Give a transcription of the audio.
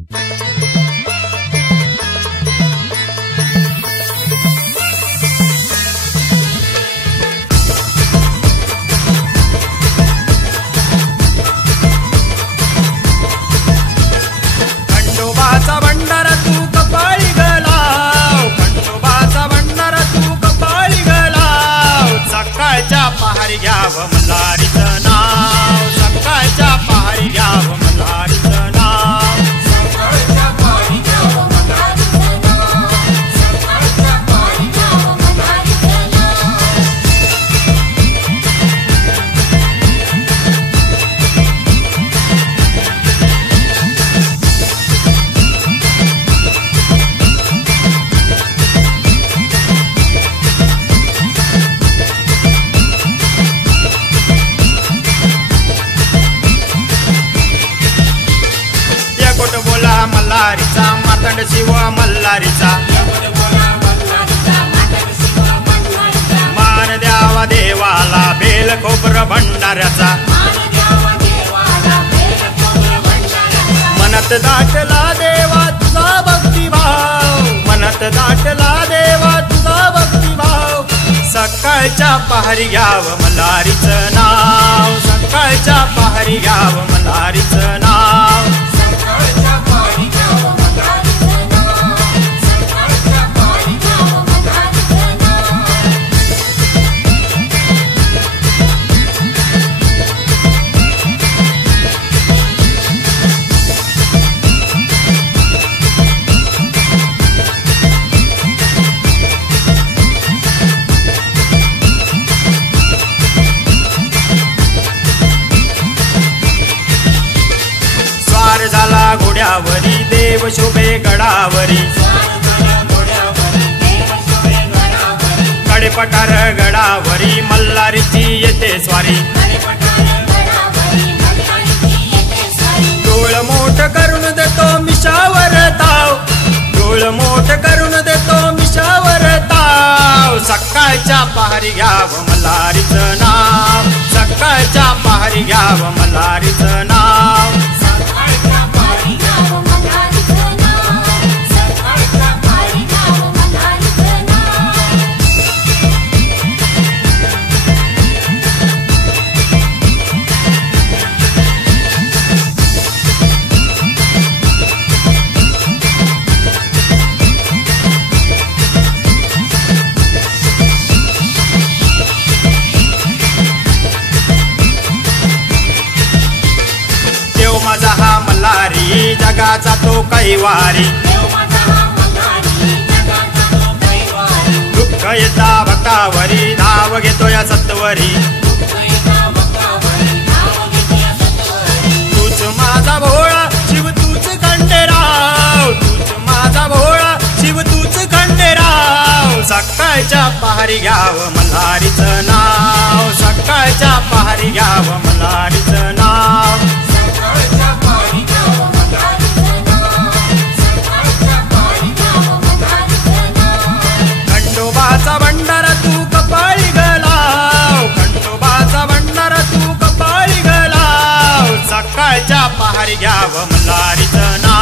खंडोबाचा भंडारा तू कपाळी गलाव, खंडोबाचा भंडारा तू कपाळी गलाव. सकाळच्या पहारी घ्यावं मल्हारीचं नाव, सकाळच्या पहारी घ्यावं मल्हारीचं नाव. सकाळच्या पहारी घ्यावं मल्हारीचं नाव, सकाळच्या पहारी घ्यावं मल्हारीचं नाव. एकट बोला मल्हारीचा, मार्तंड शिव मल्हारीचा. मान द्यावा देवाला, बेल खोबरं भंडाऱ्याचा. मनात दाटला देवा तुझा भक्तिभाव, मनात दाटला देवा तुझा भक्तिभाव. सकाळच्या पहारी घ्यावं मल्हारीचं नाव, सकाळच्या पहारी घ्यावं मल्हारीचं नाव. सकाळच्या पहारी घ्यावं मल्हारीचं नाव, सकाळच्या पहारी घ्यावं मल्हारीचं नाव. स्वार झाला घोड्यावरी, देव शोभे गडावरी. कडेपठार गडावरी, मल्हारीची येते स्वारी. डोळ मोठ करून देतो मिशावर ताव, डोळ मोठ करून देतो मिशावर ताव. सकाळच्या पहारी घ्यावं मल्हारीचं नाव, सकाळच्या पहारी घ्यावं मल्हारीचं नाव. सकाळच्या पहारी घ्यावं मल्हारीचं नाव, सकाळच्या पहारी घ्यावं मल्हारीचं नाव. देव माझा हा मल्हारी, जगाचा तो कैवारी. देव माझा हा मल्हारी, जगाचा तो कैवारी. दुःख येता भक्तावरी, धाव घेतो या सत्वरी. दुःखयेता भक्तावरी, धाव घेतो या सत्वरी. तूच माझा भोळा शिव तूच खंडेराव, तूच माझा भोळा शिव तूच खंडेराव. सकाळच्या पहारी घ्यावं मल्हारीचं नाव, सकाळच्या पहारी घ्यावं मल्हारीचं नाव. सकाळच्या पहारी घ्यावं मल्हारीचं नाव, सकाळच्या पहारी घ्यावं मल्हारीचं नाव. खंडोबाचा भंडारा तू कपाळी गलाव, खंडोबाचा भंडारा तू कपाळी गलाव. सकाळच्या पहारी घ्यावं मल्हारीचं नाव.